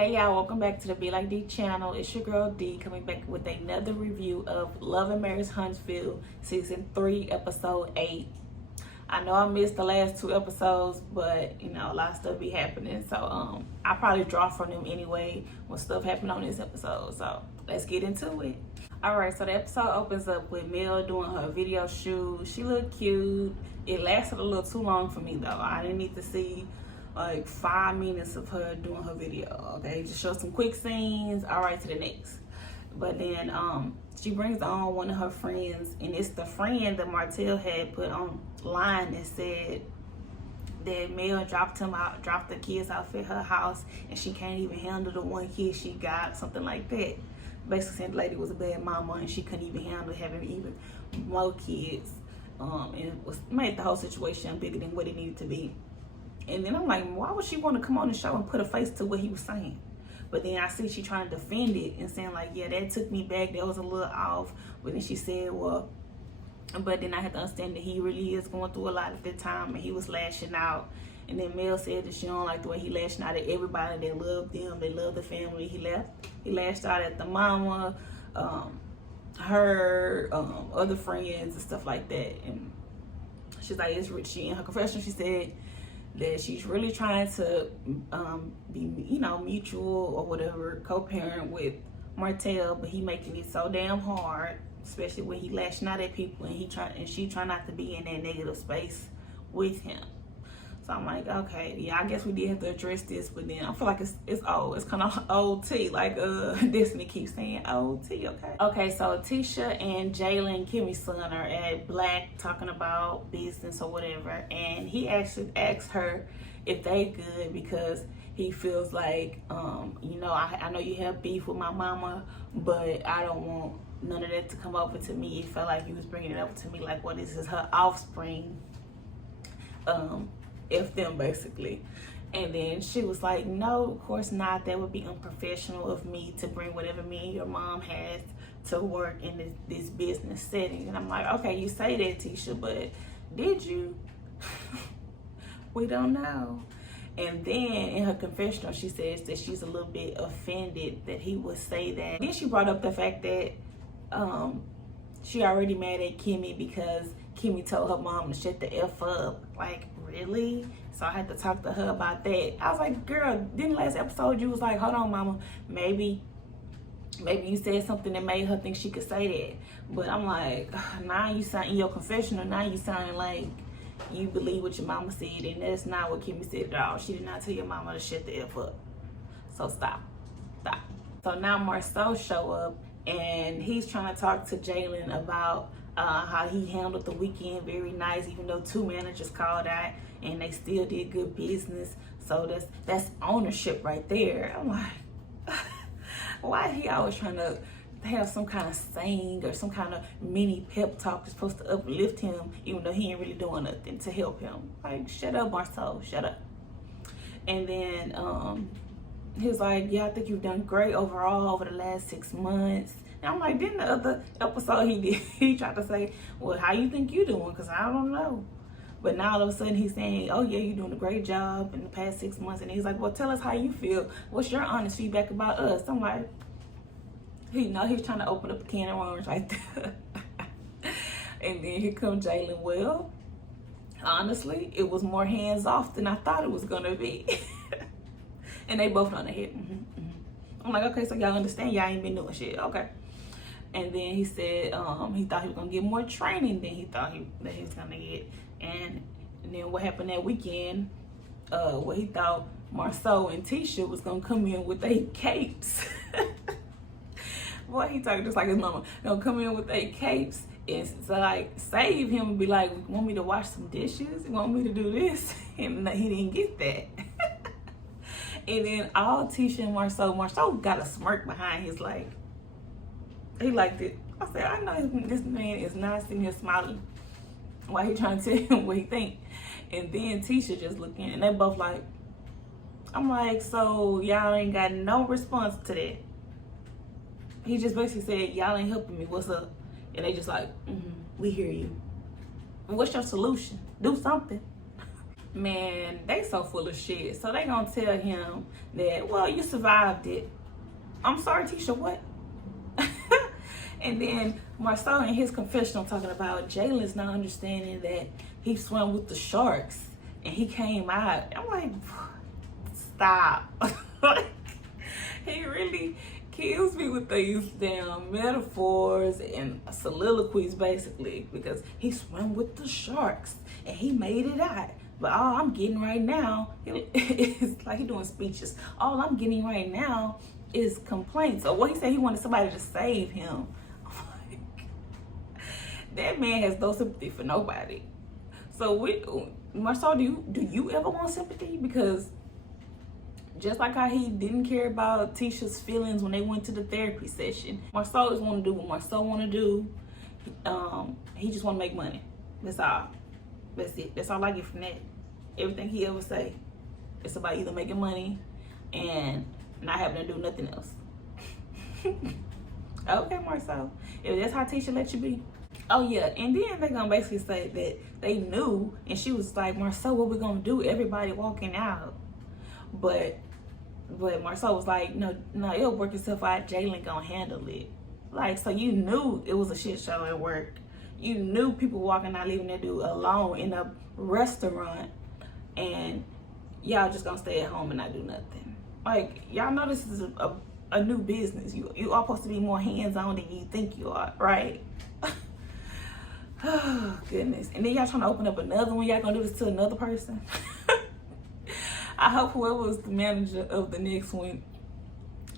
Hey y'all, welcome back to the Be Like D channel. It's your girl D coming back with another review of Love and Marriage Huntsville season 3 episode 8. I know I missed the last 2 episodes, but you know, a lot of stuff be happening, so I probably draw from them anyway when stuff happened on this episode. So let's get into it. Alright, so the episode opens up with Mel doing her video shoot. She looked cute. It lasted a little too long for me though. I didn't need to see like 5 minutes of her doing her video. Okay, just show some quick scenes. All right, to the next. But then she brings on one of her friends, and it's the friend that Martell had put online that said that Mel dropped the kids off at her house, and she can't even handle the one kid she got, something like that. Basically saying the lady was a bad mama and she couldn't even handle having even more kids. And it made the whole situation bigger than what it needed to be. And then I'm like, why would she want to come on the show and put a face to what he was saying? But then I see she trying to defend it and saying like, yeah, that took me back. That was a little off. But then she said, well, but then I had to understand that he really is going through a lot at that time, and he was lashing out. And then Mel said that she don't like the way he lashing out at everybody that loved them. They loved the family. He lashed out at the mama, her other friends and stuff like that. And she's like, it's rich. She in her confession, she said that she's really trying to be, you know, mutual or whatever, co-parent with Martell, but he making it so damn hard, especially when he lashing out at people, and she try not to be in that negative space with him. So I'm like, okay, yeah, I guess we did have to address this, but then I feel like it's old. It's kind of old tea, like Disney keeps saying old tea, okay? Okay, so Tisha and Jalen, Kimmy's son, are at Black talking about business or whatever, and he actually asked her if they good because he feels like, you know, I know you have beef with my mama, but I don't want none of that to come over to me. It felt like he was bringing it over to me like, what is this, her offspring? If them basically. And then she was like, no, of course not. That would be unprofessional of me to bring whatever me and your mom has to work in this business setting. And I'm like, okay, you say that, Tisha, but did you? We don't know. And then in her confessional, she says that she's a little bit offended that he would say that. Then she brought up the fact that she already mad at Kimmy because Kimmy told her mom to shut the F up. Like, really? So I had to talk to her about that. I was like, girl, didn't last episode you was like, hold on, mama, maybe you said something that made her think she could say that. But I'm like, now you sound in your confessional, now you sound like you believe what your mama said, and that's not what Kimmy said at all. She did not tell your mama to shut the F up. So stop. So now Marceau show up, and he's trying to talk to Jalen about how he handled the weekend very nice, even though 2 managers called out and they still did good business. So that's ownership right there. I'm like, why is he always trying to have some kind of saying or some kind of mini pep talk that's supposed to uplift him, even though he ain't really doing nothing to help him? Like, shut up, Marceau, shut up. And then he was like, yeah, I think you've done great overall over the last 6 months. And I'm like, didn't the other episode he tried to say, well, how you think you doing? Because I don't know. But now all of a sudden he's saying, oh yeah, you're doing a great job in the past 6 months. And he's like, well, tell us how you feel. What's your honest feedback about us? I'm like, he's trying to open up a can of worms right there. And then here comes Jalen. Well, honestly, it was more hands off than I thought it was gonna be. And they both on the head. I'm like, okay, so y'all understand y'all ain't been doing shit. Okay. And then he said he thought he was gonna get more training than he thought that he was gonna get. And then what happened that weekend, where he thought Marceau and Tisha was gonna come in with their capes. Boy, he talking just like his mama. Gonna come in with their capes and so like save him and be like, want me to wash some dishes? You want me to do this? And he didn't get that. And then all Tisha and Marceau got a smirk behind his, like, he liked it. I said, I know this man is not sitting here smiling while he trying to tell him what he think. And then Tisha just looking, and they both like, I'm like, so y'all ain't got no response to that. He just basically said, y'all ain't helping me, what's up? And they just like, we hear you. What's your solution? Do something. Man, they so full of shit. So they gonna tell him that, well, you survived it. I'm sorry, Tisha, what? And then Marcel in his confessional talking about Jalen's not understanding that he swam with the sharks and he came out. I'm like, stop. He really kills me with these damn metaphors and soliloquies, basically, because he swam with the sharks and he made it out. But all I'm getting right now is like he doing speeches. All I'm getting right now is complaints. So what he said, he wanted somebody to save him. That man has no sympathy for nobody. So Marcel, do you ever want sympathy? Because just like how he didn't care about Tisha's feelings when they went to the therapy session, Marcel just want to do what Marcel want to do. He just want to make money. That's all. That's it. That's all I get from that. Everything he ever say, it's about either making money and not having to do nothing else. Okay, Marcel, if that's how Tisha let you be. Oh yeah, and then they gonna basically say that they knew, and she was like, Marcel, what we gonna do? Everybody walking out, but Marcel was like, no, it'll work itself out. Jalen gonna handle it. Like, so you knew it was a shit show at work. You knew people walking out, leaving their dude alone in a restaurant, and y'all just gonna stay at home and not do nothing. Like, y'all know this is a new business. You are supposed to be more hands-on than you think you are, right? Oh, goodness. And then y'all trying to open up another one. Y'all gonna do this to another person? I hope whoever was the manager of the next one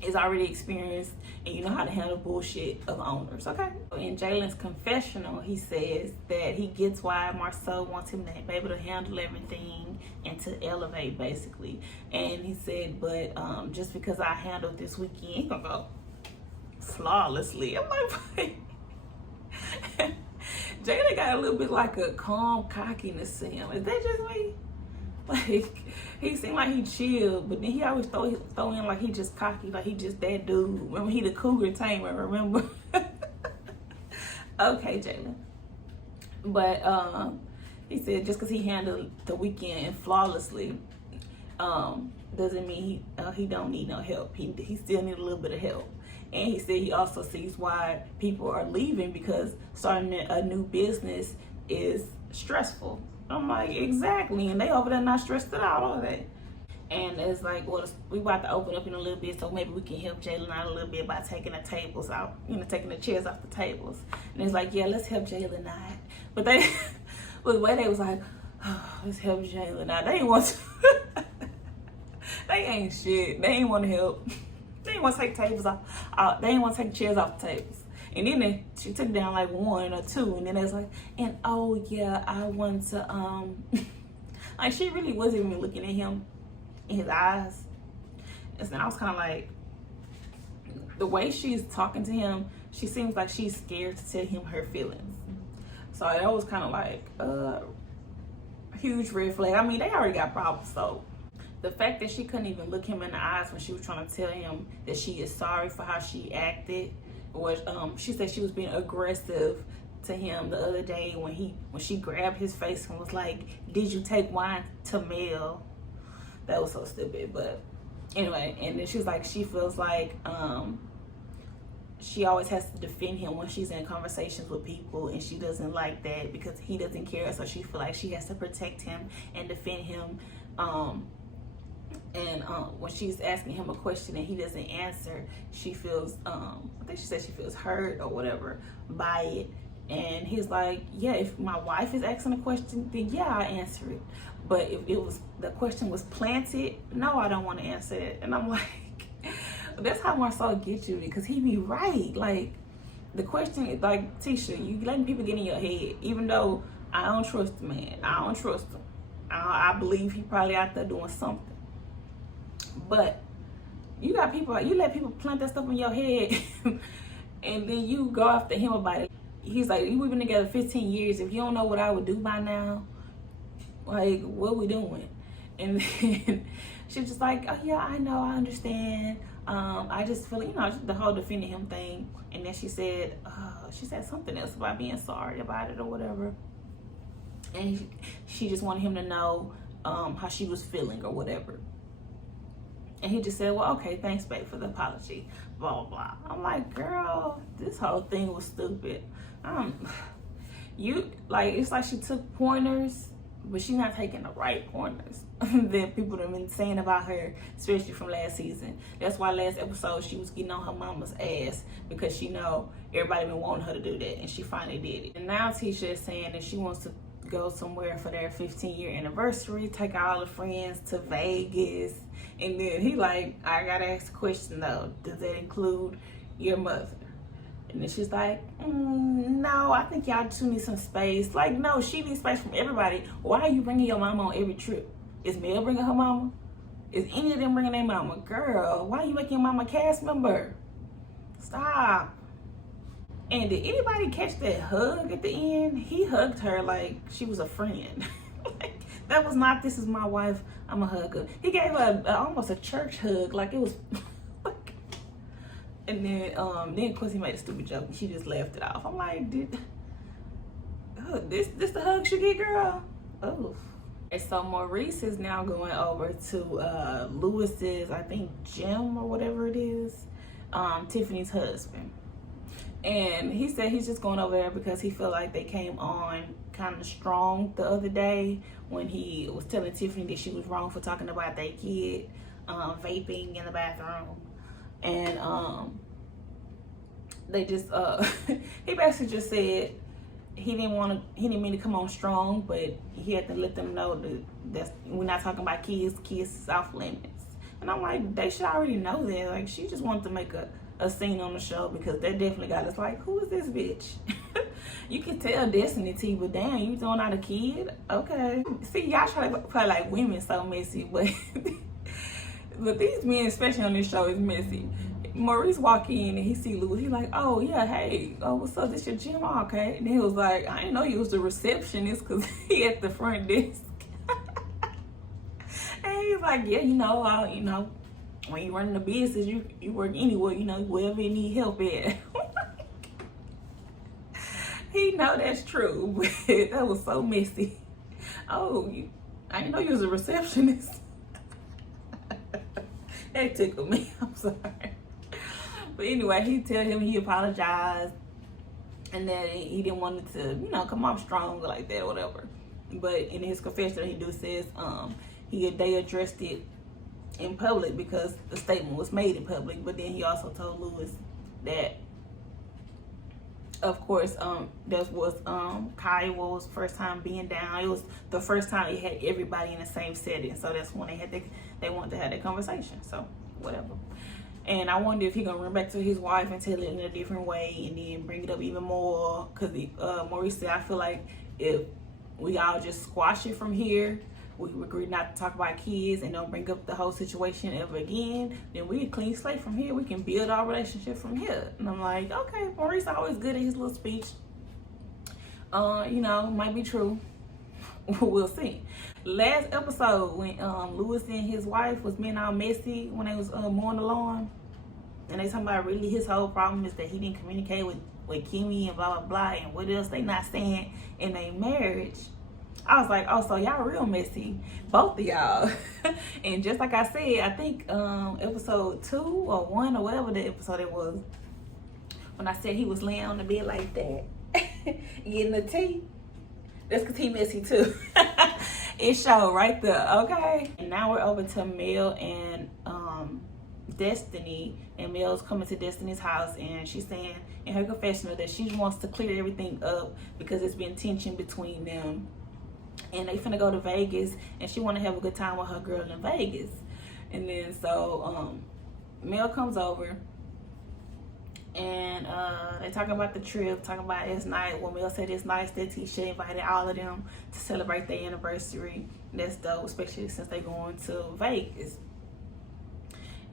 is already experienced and you know how to handle bullshit of owners, okay? In Jalen's confessional, he says that he gets why Marcel wants him to be able to handle everything and to elevate, basically. And he said, but just because I handled this weekend, ain't gonna go flawlessly. I'm like, Jalen got a little bit like a calm cockiness to him. Is that just me? Like, he seemed like he chilled, but then he always throw in like he just cocky, like he just that dude. Remember, he the cougar tamer, remember? Okay, Jalen. But he said just because he handled the weekend flawlessly doesn't mean he don't need no help. He still need a little bit of help. And he said he also sees why people are leaving, because starting a new business is stressful. I'm like, exactly. And they over there not stressed out, are they? And it's like, well, we about to open up in a little bit, so maybe we can help Jalen out a little bit by taking the tables out, taking the chairs off the tables. And it's like, yeah, let's help Jalen out. But they, well, the way they was like, oh, let's help Jalen out. They ain't want to, they ain't shit. They ain't want to help. They ain't want to take tables off. They ain't want to take chairs off the tables. And then she took down like one or two, and then it was like, and oh yeah, I want to like, she really wasn't even looking at him in his eyes. And so I was kind of like, the way she's talking to him, she seems like she's scared to tell him her feelings. So that was kind of like a huge red flag. I mean, they already got problems, so the fact that she couldn't even look him in the eyes when she was trying to tell him that she is sorry for how she acted, or she said she was being aggressive to him the other day when she grabbed his face and was like, did you take wine to Mel? That was so stupid. But anyway, and then she was like, she feels like she always has to defend him when she's in conversations with people, and she doesn't like that because he doesn't care, so she feels like she has to protect him and defend him. And when she's asking him a question and he doesn't answer, she feels, I think she said she feels hurt or whatever by it. And he's like, yeah, if my wife is asking a question, then yeah, I answer it. But if the question was planted, no, I don't want to answer it. And I'm like, that's how Marcel gets you, because he be right. Like, the question, like, Tisha, you letting people get in your head, even though I don't trust the man. I don't trust him. I believe he probably out there doing something. But you let people plant that stuff in your head and then you go after him about it. He's like, we've been together 15 years. If you don't know what I would do by now, like, what we doing? And then she's just like, oh yeah, I know, I understand. I just feel, the whole defending him thing. And then she said something else about being sorry about it or whatever. And she just wanted him to know how she was feeling or whatever. And he just said, well, okay, thanks, babe, for the apology, blah, blah, blah. I'm like, girl, this whole thing was stupid. It's like she took pointers, but she's not taking the right pointers that people have been saying about her, especially from last season. That's why last episode she was getting on her mama's ass, because she know everybody been wanting her to do that, and she finally did it. And now Tisha is saying that she wants to go somewhere for their 15-year anniversary, take all the friends to Vegas. And then he like, I gotta ask a question though, does that include your mother? And then she's like, no, I think y'all two need some space. Like, no, she needs space from everybody. Why are you bringing your mama on every trip? Is Mel bringing her mama? Is any of them bringing their mama? Girl, why are you making your mama a cast member? Stop. And did anybody catch that hug at the end? He hugged her like she was a friend. Like, that was not, this is my wife, I'm a hugger. He gave her almost a church hug, like it was like, and then of course he made a stupid joke and she just laughed it off. I'm like, this the hug she get, girl? Oh. And so Maurice is now going over to Lewis's, I think, gym or whatever it is, Tiffany's husband. And he said he's just going over there because he felt like they came on kind of strong the other day when he was telling Tiffany that she was wrong for talking about their kid vaping in the bathroom. And they just he basically just said he didn't mean to come on strong, but he had to let them know that we're not talking about kids is off limits. And I'm like, they should already know that. Like, she just wanted to make a scene on the show because they definitely got us like, who is this bitch? You can tell Destiny T, but damn, you throwing out a kid? Okay. See, y'all try to play like women so messy, but but these men, especially on this show, is messy. Maurice walk in and he see Louis. He like, oh yeah, hey, oh what's up? This your gym? Oh, okay. And he was like, I didn't know you was the receptionist because he at the front desk. And he's like, yeah, when you running a business, you work anywhere, wherever you need help at. He know that's true, but that was so messy. Oh, I didn't know you was a receptionist. That tickled me. I'm sorry. But anyway, he tell him he apologized and that he didn't want it to, come off strong like that or whatever. But in his confession, he says they addressed it in public because the statement was made in public. But then he also told Louis that, of course, that was Kiowa's first time being down. It was the first time he had everybody in the same setting, so that's when they wanted to have that conversation. So whatever. And I wonder if he gonna run back to his wife and tell it in a different way and then bring it up even more. Cause Maurice said, I feel like if we all just squash it from here, we agree not to talk about kids and don't bring up the whole situation ever again, then we can clean slate from here. We can build our relationship from here. And I'm like, okay, Maurice always good at his little speech. Might be true. We'll see. Last episode when Louis and his wife was being all messy when they was mowing the lawn, and they talking about really his whole problem is that he didn't communicate with Kimmy and blah blah blah and what else they not saying in their marriage. I was like, oh, so y'all real messy, both of y'all. And just like I said, I think episode 2 or 1 or whatever the episode it was, when I said he was laying on the bed like that, getting the tea, that's because he messy too. It showed right there, okay? And now we're over to Mel and Destiny, and Mel's coming to Destiny's house, and she's saying in her confessional that she wants to clear everything up because there's been tension between them. And they finna go to Vegas, and she want to have a good time with her girl in Vegas. And then so Mel comes over, and they talking about the trip, talking about it's night. Well, Mel said it's nice that Tisha invited all of them to celebrate their anniversary. That's dope, especially since they going to Vegas.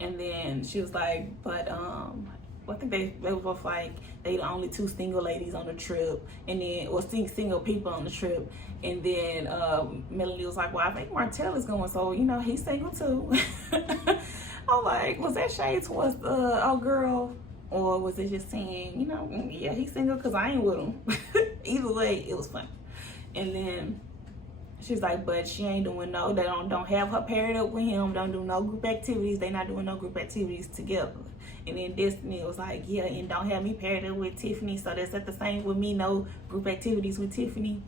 And then she was like, but I think they were both like they the only 2 single ladies on the trip, and then or single people on the trip. And then Melanie was like, well, I think Martell is going, so he's single too. I'm like, was that shade towards the old girl, or was it just saying, yeah, he's single because I ain't with him? Either way, it was fun. And then She's like, but she ain't doing no, they don't have her paired up with him, don't do no group activities, they not doing no group activities together. And then Destiny was like, yeah, and don't have me paired up with Tiffany, so that's at the same with me, no group activities with Tiffany.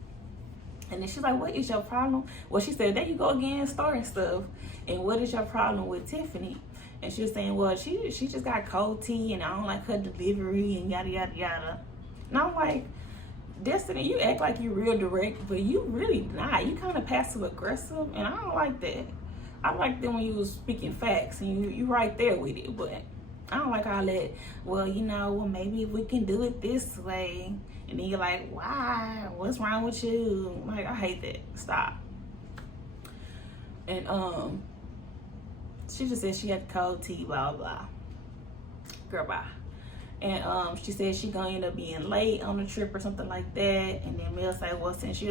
And then she's like, what is your problem? Well, she said, there you go again, starting stuff. And what is your problem with Tiffany? And she was saying, well, she just got cold tea, and I don't like her delivery, and yada, yada, yada. And I'm like, Destiny, you act like you're real direct, but you really not. You kind of passive aggressive, and I don't like that. I like that when you was speaking facts and you right there with it, but I don't like all that, well, you know, well, maybe we can do it this way. And then you're like, why? What's wrong with you? Like, I hate that. Stop. And she just said she had cold tea, blah, blah. Girl, bye. And she said she gonna end up being late on the trip or something like that. And then Mel said, well, since she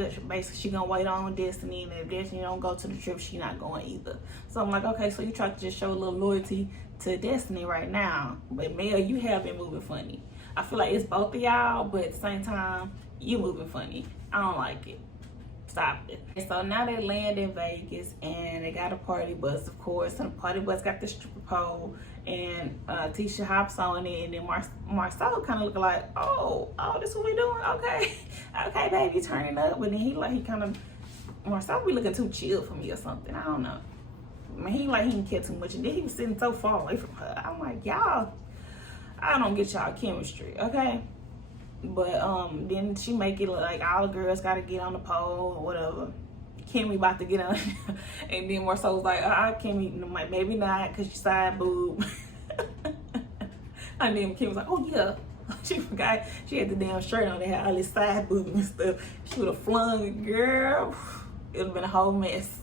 gonna wait on Destiny, and if Destiny don't go to the trip, she not going either. So I'm like, okay, so you try to just show a little loyalty to Destiny right now, but Mel, you have been moving funny. I feel like it's both of y'all, but at the same time, you moving funny. I don't like it. Stop it. And so now they land in Vegas, and they got a party bus, of course, and the party bus got the stripper pole, and Tisha hops on it, and then Marcel kind of looking like, oh, this what we doing? Okay, okay, baby, turning up. But then he kind of, Marcel be looking too chill for me or something. I don't know. I mean, he didn't care too much, and then he was sitting so far away from her. I'm like, y'all, I don't get y'all chemistry, okay? But then she make it look like all the girls gotta get on the pole or whatever. Kimmy about to get on, and then Marcel was like, Kimmy, I'm like, maybe not, cause she side boob. And then Kim was like, oh yeah, she forgot she had the damn shirt on that had all this side boob and stuff. She would have flung it, girl. It would have been a whole mess.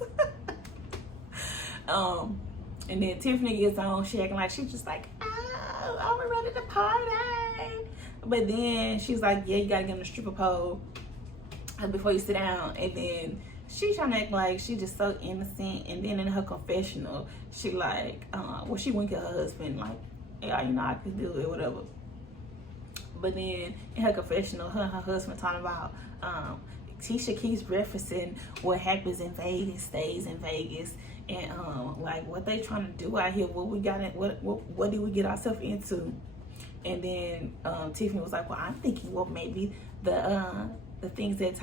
And then Tiffany gets on, she acting like she's just like, oh, we're ready to party. But then she's like, yeah, you gotta get on the stripper pole before you sit down. And then she trying to act like she just so innocent. And then in her confessional, she like, well, she winked at her husband like, yeah, you know, I could do it, whatever. But then in her confessional, her and her husband talking about, Tisha keeps referencing what happens in Vegas stays in Vegas, and like what they trying to do out here, what we got, what did we get ourselves into? And then Tiffany was like, well, I'm thinking, well, maybe the things that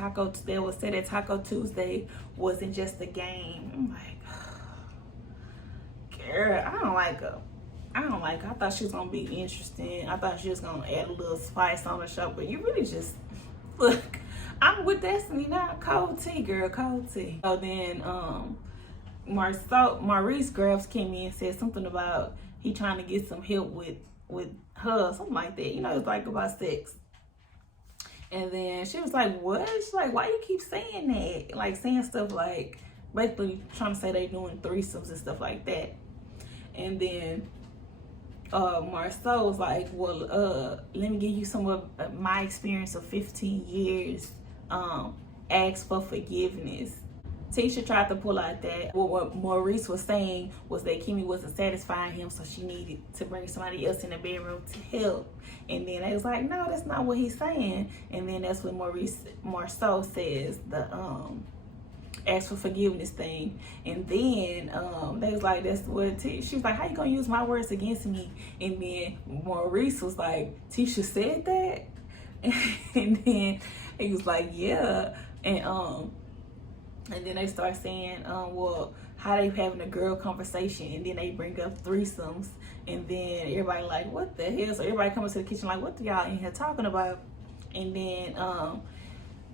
was said at Taco Tuesday wasn't just a game. I'm like, girl, I don't like her. I thought she was gonna be interesting. I thought she was gonna add a little spice on the show, but you really just look. I'm with Destiny now. Cold tea, girl, cold tea. So then Maurice grabs Kimmy and says something about he trying to get some help with her, something like that. You know, it's like about sex. And then she was like, what? She's like, why you keep saying that? Like saying stuff like, basically trying to say they doing threesomes and stuff like that. And then Marceau was like, well, let me give you some of my experience of 15 years. Ask for forgiveness. Tisha tried to pull out that what Maurice was saying was that Kimmy wasn't satisfying him, so she needed to bring somebody else in the bedroom to help. And then they was like, no, that's not what he's saying. And then that's when Marceau says the ask for forgiveness thing. And then they was like, that's what she was like, how you gonna use my words against me? And then Maurice was like, Tisha said that? And then he was like, yeah. And then they start saying, well, how they having a girl conversation, and then they bring up threesomes, and then everybody like, what the hell? So everybody comes to the kitchen like, what y'all in here talking about? And then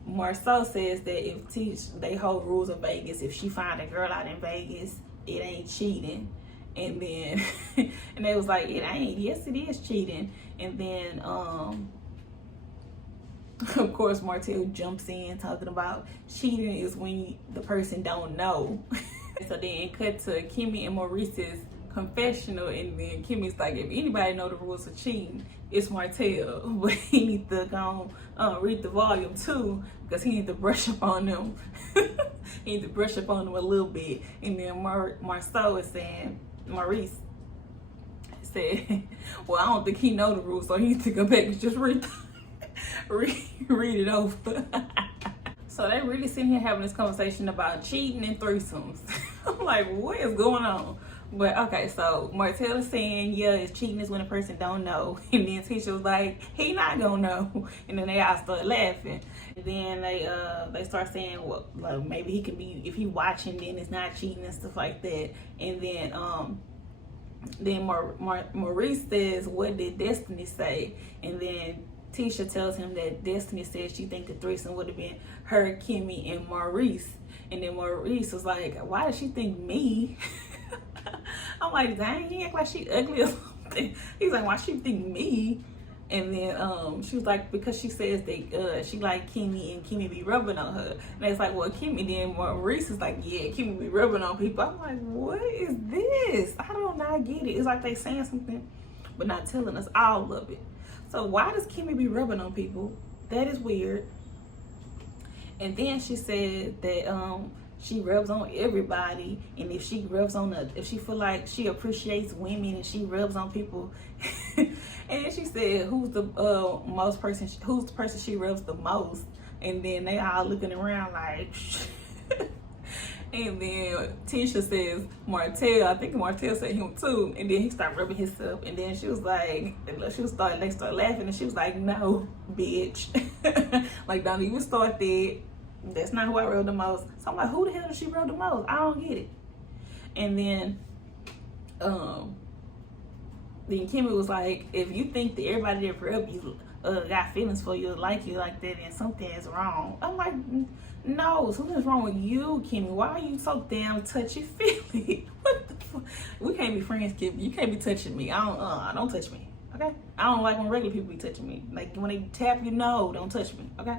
Marceau says that if they hold rules in Vegas, if she find a girl out in Vegas, it ain't cheating. And then and they was like, it ain't. Yes, it is cheating. And then of course, Martell jumps in talking about cheating is when the person don't know. So then cut to Kimmy and Maurice's confessional, and then Kimmy's like, if anybody know the rules of cheating, it's Martell. But he needs to go read the volume too, because he needs to brush up on them. He needs to brush up on them a little bit. And then Marceau is saying, Maurice said, well, I don't think he know the rules, so he needs to go back and just read it over. So they really sitting here having this conversation about cheating and threesomes. I'm like, what is going on? But okay, so Martell is saying, yeah, it's cheating is when a person don't know. And then Tisha was like, he not gonna know. And then they all start laughing. And then they start saying, well, like maybe he can be, if he watching, then it's not cheating and stuff like that. And then Maurice says, what did Destiny say? And then Tisha tells him that Destiny said she think the threesome would have been her, Kimmy, and Maurice. And then Maurice was like, why does she think me? I'm like, dang, he act like she ugly or something. He's like, why she think me? And then she was like, because she says that she like Kimmy and Kimmy be rubbing on her. And it's like, well, Kimmy, then Maurice is like, yeah, Kimmy be rubbing on people. I'm like, what is this? I do not get it. It's like they saying something, but not telling us all of it. So why does Kimmy be rubbing on people? That is weird. And then she said that she rubs on everybody, and if she rubs on if she feel like she appreciates women and she rubs on people. And then she said, who's the person she rubs the most? And then they all looking around like and then Tisha says Martell. I think Martell said him too. And then he started rubbing himself. And then she was like, they start laughing. And she was like, no, bitch. Like, don't even start that. That's not who I rub the most. So I'm like, who the hell does she rub the most? I don't get it. And then Kimmy was like, if you think that everybody that rub you got feelings for you, like you like that, then something is wrong. I'm like, no, something's wrong with you, Kimmy. Why are you so damn touchy-feely? What the fuck? We can't be friends, Kimmy. You can't be touching me. Don't touch me, okay? I don't like when regular people be touching me. Like when they tap you, no, don't touch me, okay?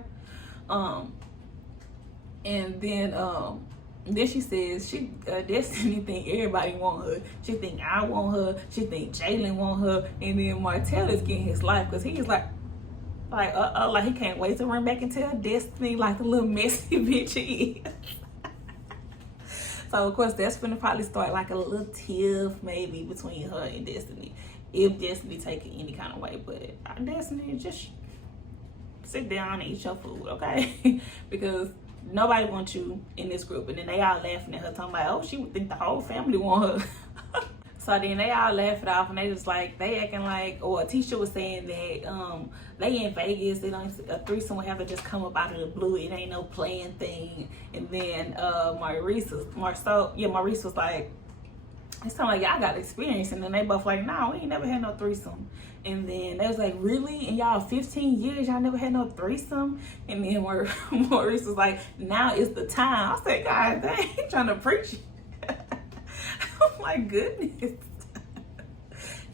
And then she says Destiny think everybody want her. She think I want her. She think Jalen want her. And then Martell is getting his life because he's like he can't wait to run back and tell Destiny like the little messy bitch he is. So of course that's gonna probably start like a little tiff maybe between her and Destiny, if Destiny take it any kind of way. But Destiny, just sit down and eat your food, okay? Because nobody wants you in this group. And then they all laughing at her, talking about, oh, she would think the whole family want her. So then they all laugh it off, and they just like, they acting like, or Tisha was saying that they in Vegas, they don't, a threesome would have to just come up out of the blue. It ain't no playing thing. And then Maurice was like, it's kind of like, y'all got experience. And then they both like, nah, we ain't never had no threesome. And then they was like, really? In y'all 15 years, y'all never had no threesome? And then Maurice was like, now is the time. I said, God dang, he trying to preach. Oh my goodness.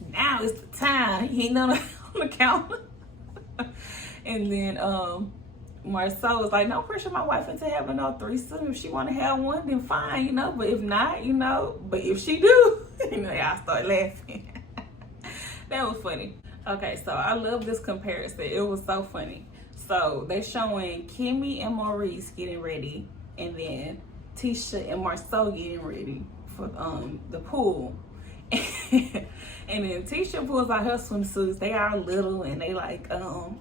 Now is the time. He ain't none on the counter. And then Marceau was like, no pressure my wife into having no threesome. If she want to have one, then fine, you know. But if not, you know. But if she do, you know, y'all start laughing. That was funny. Okay, so I love this comparison. It was so funny. So they showing Kimmy and Maurice getting ready, and then Tisha and Marceau getting ready for the pool. And then Tisha pulls out her swimsuits. They are little and they like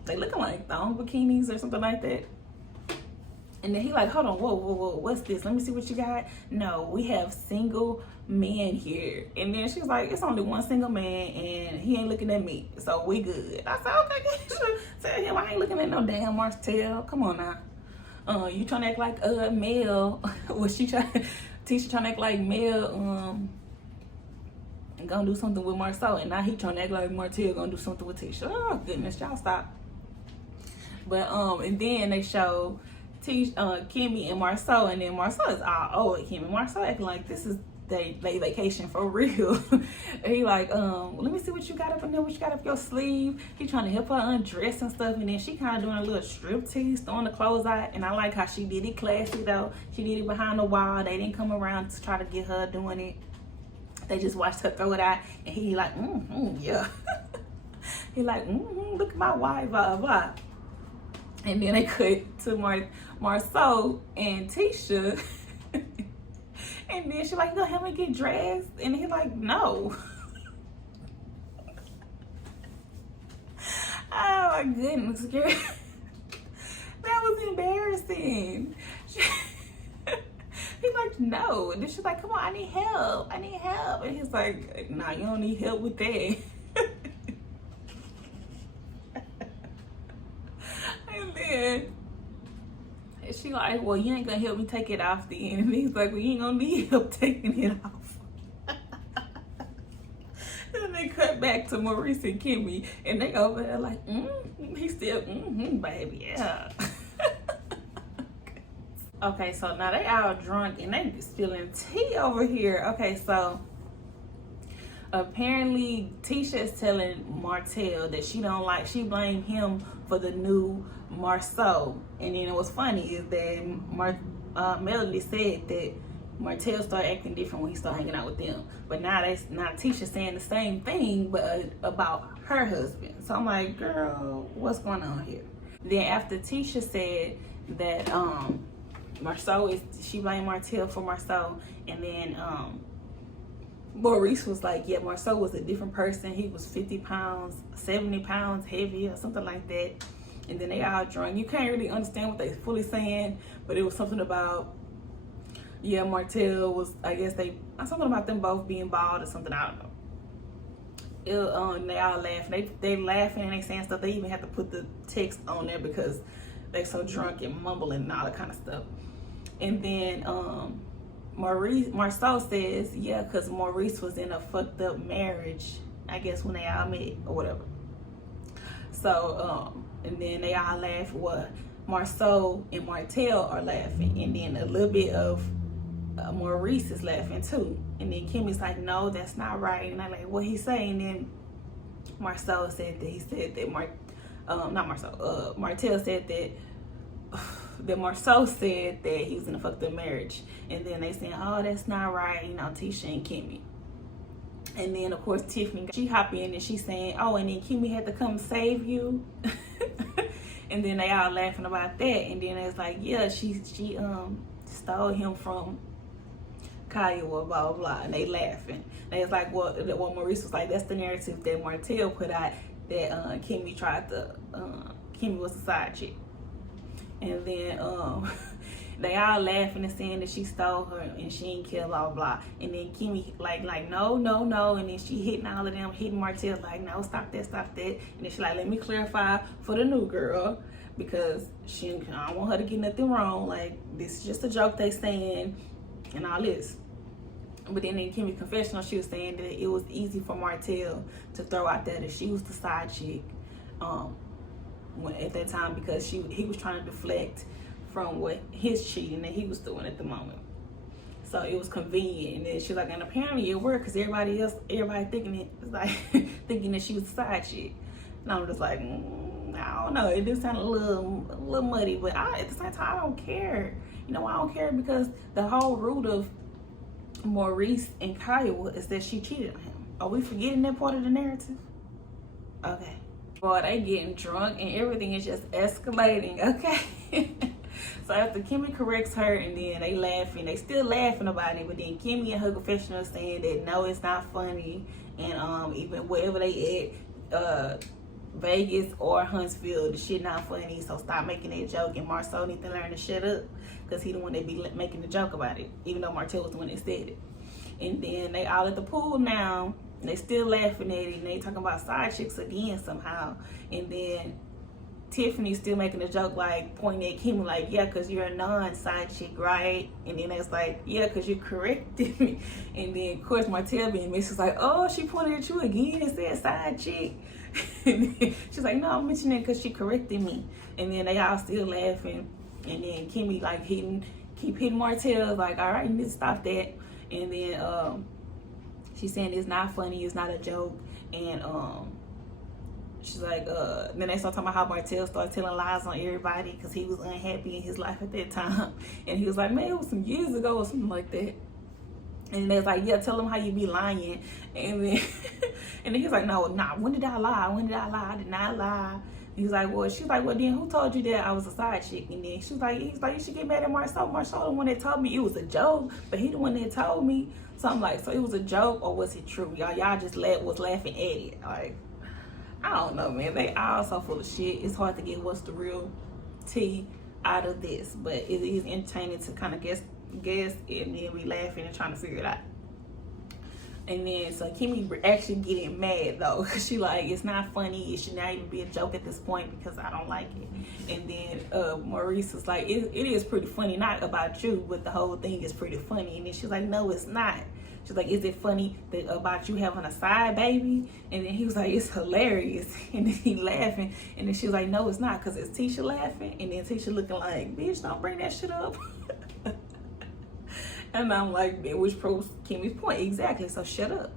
they looking like thong bikinis or something like that. And then he like, hold on, whoa, what's this? Let me see what you got. No, we have single men here. And then she's like, it's only one single man and he ain't looking at me, so we good. I said, okay, tell him I ain't looking at no damn Martell. Come on now. You trying to act like Mel. Was she trying? Tisha trying to act like Mel gonna do something with Marceau, and now he trying to act like Martell gonna do something with Tisha. Oh goodness, y'all stop. But and then they show Kimmy and Marceau, and then Marceau is all over Kimmy. Marceau acting like this is they vacation for real. And he like, let me see what you got up in there, what you got up your sleeve. He trying to help her undress and stuff, and then she kind of doing a little strip tease, throwing the clothes out. And I like how she did it classy though. She did it behind the wall. They didn't come around to try to get her doing it. They just watched her throw it out, and he like, yeah. He like, look at my wife, blah, blah. And then they cut to Marceau and Tisha. And then she like, you gonna help me get dressed? And he like, no. Oh my goodness, girl. That was embarrassing. He's like, no. And then she's like, come on, I need help. I need help. And he's like, nah, you don't need help with that. And then she like, well, you ain't gonna help me take it off then. And he's like, well, you ain't gonna need help taking it off. And they cut back to Maurice and Kimmy, and they over there like, he still, baby, yeah. Okay, so now they all drunk and they spilling tea over here. Okay, so apparently Tisha is telling Martell that she blamed him for the new Marceau. And then what's funny is that Melody said that Martell started acting different when he started hanging out with them. But now Tisha saying the same thing, but about her husband. So I'm like, girl, what's going on here? Then after Tisha said that she blamed Martell for Marceau, and then Maurice was like, yeah, Marceau was a different person. He was 50 pounds, 70 pounds heavier, or something like that. And then they all drunk. You can't really understand what they fully saying, but it was something about, yeah, Martell was, I guess something about them both being bald or something, I don't know. They all laughing. They laughing and they saying stuff. They even have to put the text on there because they so drunk and mumbling and all that kind of stuff. And then Marceau says, yeah, because Maurice was in a fucked up marriage, I guess, when they all met or whatever. So, and then they all laugh. Well, Marceau and Martell are laughing, and then a little bit of Maurice is laughing too. And then Kimmy's like, no, that's not right. And I'm like, what he saying? And then Marceau said that Martell said that Marceau said that he was in a fucked up marriage. And then they saying, oh, that's not right, Tisha and Kimmy. And then of course Tiffany, she hop in and she's saying, oh, and then Kimmy had to come save you. And then they all laughing about that. And then it's like, yeah, she stole him from Kiowa, blah, blah, blah. And they laughing. And it's like, well, Maurice was like, that's the narrative that Martell put out, that Kimmy Kimmy was a side chick. And then they all laughing and saying that she stole her and she ain't kill, blah, blah. And then Kimmy like no. And then she hitting all of them, hitting Martell like, no, stop that. And then she like, let me clarify for the new girl, because I don't want her to get nothing wrong. Like, this is just a joke they saying and all this. But then in Kimmy's confessional, she was saying that it was easy for Martell to throw out there that she was the side chick at that time, because he was trying to deflect from what his cheating that he was doing at the moment. So it was convenient. And then she's like, and apparently it worked, because everybody thinking that she was the side chick. And I'm just like, I don't know. It just sounded a little muddy, but at the same time, I don't care. I don't care, because the whole root of Maurice and Kiowa is that she cheated on him. Are we forgetting that part of the narrative? Okay. Boy, they getting drunk and everything is just escalating, okay? So after Kimmy corrects her, and then they still laughing about it, but then Kimmy and her confessional saying that no, it's not funny, and even wherever they at, Vegas or Huntsville, the shit not funny, so stop making that joke, and Marceau need to learn to shut up, because he the one that be making the joke about it, even though Martell was the one that said it. And then they all at the pool now, and they still laughing at it, and they talking about side chicks again somehow. And then Tiffany's still making a joke, like pointing at Kimmy like, yeah, because you're a non-side chick, right? And then it's like, yeah, because you corrected me. And then of course Martell being missed is like, oh, she pointed at you again and said side chick. And then she's like, no, I'm mentioning it because she corrected me. And then they all still laughing. And then Kimmy like keep hitting Martell, like, all right, you need to stop that. And then she's saying it's not funny, it's not a joke. And she's like, then they start talking about how Martell started telling lies on everybody because he was unhappy in his life at that time. And he was like, man, it was some years ago or something like that. And they was like, yeah, tell them how you be lying. And then and then he was like, no, nah, when did I lie? I did not lie. He was like, well, she's like, well, then who told you that I was a side chick? And then he's like, you should get mad at Marceau. Marceau the one that told me it was a joke, but he the one that told me. So I'm like, so it was a joke or was it true? Y'all just was laughing at it. Like, I don't know, man. They all so full of shit. It's hard to get what's the real tea. out of this, but it is entertaining to kind of guess, and then we laughing and trying to figure it out. And then, so Kimmy actually getting mad though, because she like, it's not funny, it should not even be a joke at this point because I don't like it. And then Maurice was like, it is pretty funny, not about you, but the whole thing is pretty funny. And then she's like, no, it's not. She's like, is it funny that about you having a side baby? And then he was like, it's hilarious. And then he laughing. And then she was like, no, it's not, because it's Tisha laughing. And then Tisha looking like, bitch, don't bring that shit up. And I'm like, which proves Kimmy's point. Exactly, so shut up.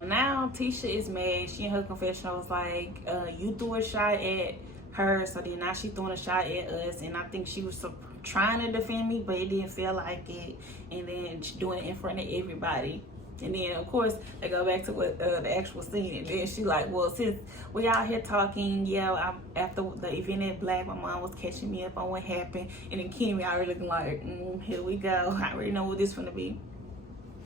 Now Tisha is mad. She in her confessional was like, you threw a shot at her, so then now she throwing a shot at us. And I think she was trying to defend me, but it didn't feel like it. And then she doing it in front of everybody. And then, of course, they go back to what the actual scene. And then she like, well, since we out here talking, yeah, after the event at Black, my mom was catching me up on what happened. And then Kimmy already looking like, here we go. I already know what this gonna be.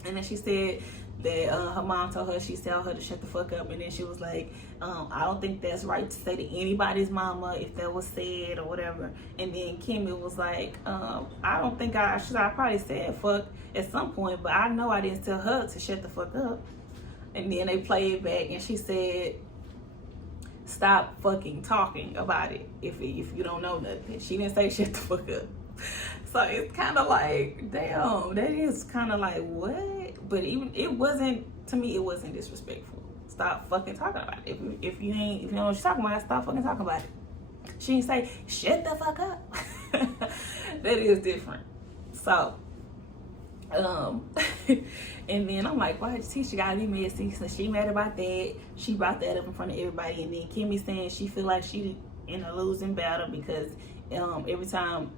And then she said that her mom told her, she tell her to shut the fuck up. And then she was like, I don't think that's right to say to anybody's mama if that was said or whatever. And then Kimmy was like, I don't think I probably said fuck at some point, but I know I didn't tell her to shut the fuck up. And then they played it back and she said, stop fucking talking about it if you don't know nothing. She didn't say shut the fuck up. So it's kind of like, damn, that is kind of like, what? But even it wasn't, to me, it wasn't disrespectful. Stop fucking talking about it. If you know what you're talking about, stop fucking talking about it. She didn't say shut the fuck up. That is different. So and then I'm like, why Tisha gotta be messy? So she mad about that. She brought that up in front of everybody. And then Kimmy saying she feel like she in a losing battle because every time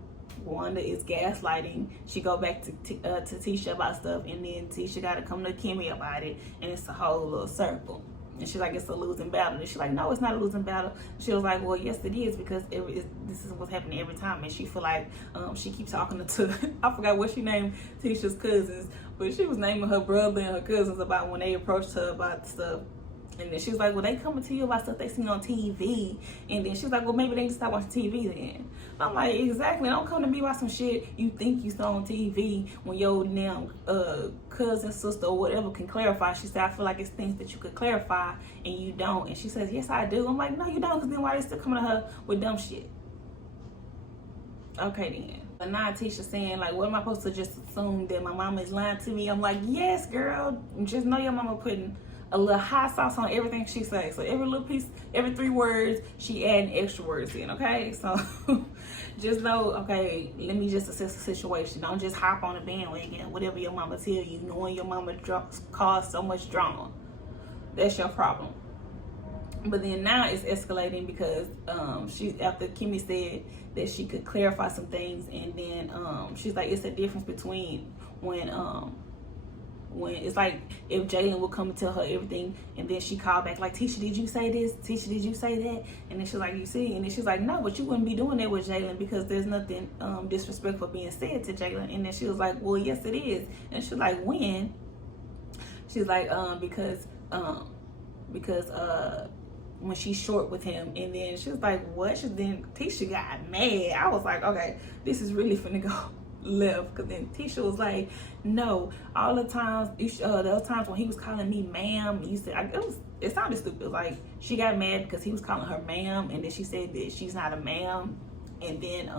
Wanda is gaslighting, she go back to Tisha about stuff, and then Tisha got to come to Kimmy about it, and it's a whole little circle. And she's like, it's a losing battle. And she's like, no, it's not a losing battle. She was like, well, yes, it is, because this is what's happening every time. And she feel like she keeps talking to I forgot what she named Tisha's cousins, but she was naming her brother and her cousins about when they approached her about stuff. And then she was like, well, they coming to you about stuff they seen on TV. And then she was like, well, maybe they just stop watching TV then. I'm like, exactly. Don't come to me about some shit you think you saw on TV when your damn cousin, sister, or whatever can clarify. She said, I feel like it's things that you could clarify and you don't. And she says, yes, I do. I'm like, no, you don't, because then why they still coming to her with dumb shit? Okay, then. But now Tisha saying, like, what am I supposed to just assume that my mama is lying to me? I'm like, yes, girl. Just know your mama putting a little hot sauce on everything she says. So every little piece, every 3 words, she adding extra words in, okay? So just know, okay, let me just assess the situation. Don't just hop on the bandwagon, whatever your mama tell you, knowing your mama caused so much drama. That's your problem. But then now it's escalating because after Kimmy said that she could clarify some things, and then she's like, it's a difference between when it's like if Jalen would come and tell her everything, and then she called back like, Tisha, did you say this? Tisha, did you say that? And then she's like, you see? And then she's like, no, but you wouldn't be doing that with Jalen because there's nothing disrespectful being said to Jalen. And then she was like, well, yes, it is. And she's like, when? She's like, because when she's short with him. And then she was like, what? Then Tisha got mad. I was like, okay, this is really finna go left. Because then Tisha was like, no, all the times, those times when he was calling me ma'am, you said, it sounded stupid. Like, she got mad because he was calling her ma'am, and then she said that she's not a ma'am. And then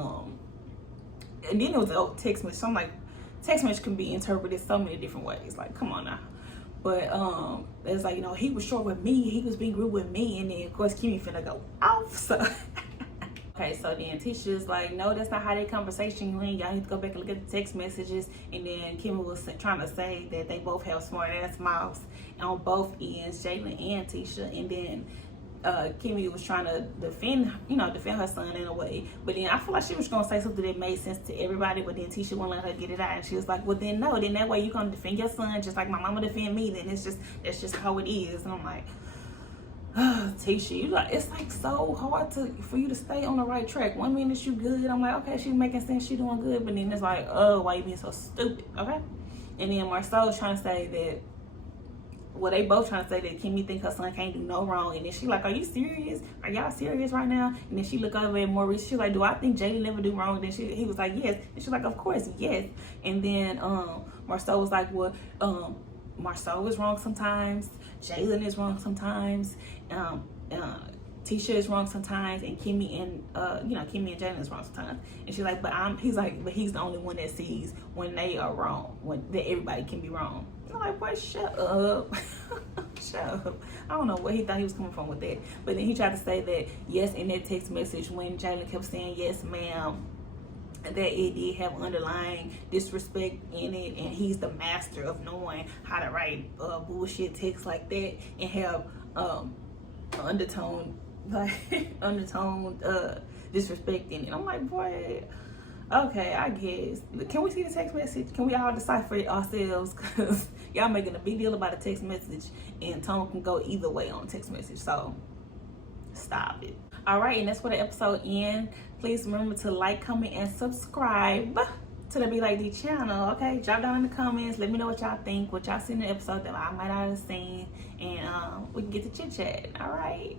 it was a text message. So I'm like, text message can be interpreted so many different ways. Like, come on now. But it's like, you know, he was short with me, he was being rude with me, and then of course Kimmy finna go off. So okay, so then Tisha's like, no, that's not how that conversation went. Y'all need to go back and look at the text messages. And then Kimmy was trying to say that they both have smart ass mouths on both ends, Jalen and Tisha. And then Kimmy was trying to defend her son in a way. But then I feel like she was gonna say something that made sense to everybody, but then Tisha wouldn't let her get it out. And she was like, well then no, then that way you gonna defend your son just like my mama defend me. Then that's just how it is. And I'm like, Tisha, it's like so hard for you to stay on the right track. One minute you good, I'm like, okay, she's making sense, she doing good, but then it's like, oh, why you being so stupid, okay? And then Marcel's trying to say well, they both trying to say that Kimmy think her son can't do no wrong, and then she like, are you serious? Are y'all serious right now? And then she look over at Maurice. She like, do I think Jalen never do wrong? And then he was like, yes. And she's like, of course, yes. And then Marceau was like, well, Marceau is wrong sometimes. Jalen is wrong sometimes. Tisha is wrong sometimes, and Kimmy and Kimmy and Jalen is wrong sometimes. And she's like, but he's the only one that sees when they are wrong, when that everybody can be wrong. I'm like, boy, shut up. Shut up. I don't know where he thought he was coming from with that. But then he tried to say that, yes, in that text message when Jalen kept saying, yes, ma'am, that it did have underlying disrespect in it, and he's the master of knowing how to write bullshit text like that and have undertone disrespect in it. I'm like, boy, okay, I guess. Can we see the text message? Can we all decipher it ourselves? Because y'all making a big deal about a text message, and tone can go either way on a text message. So stop it. All right, and that's where the episode ends. Please remember to like, comment, and subscribe to the Be Like D channel. Okay, drop down in the comments. Let me know what y'all think, what y'all seen in the episode that I might not have seen, and we can get to chit chat. All right.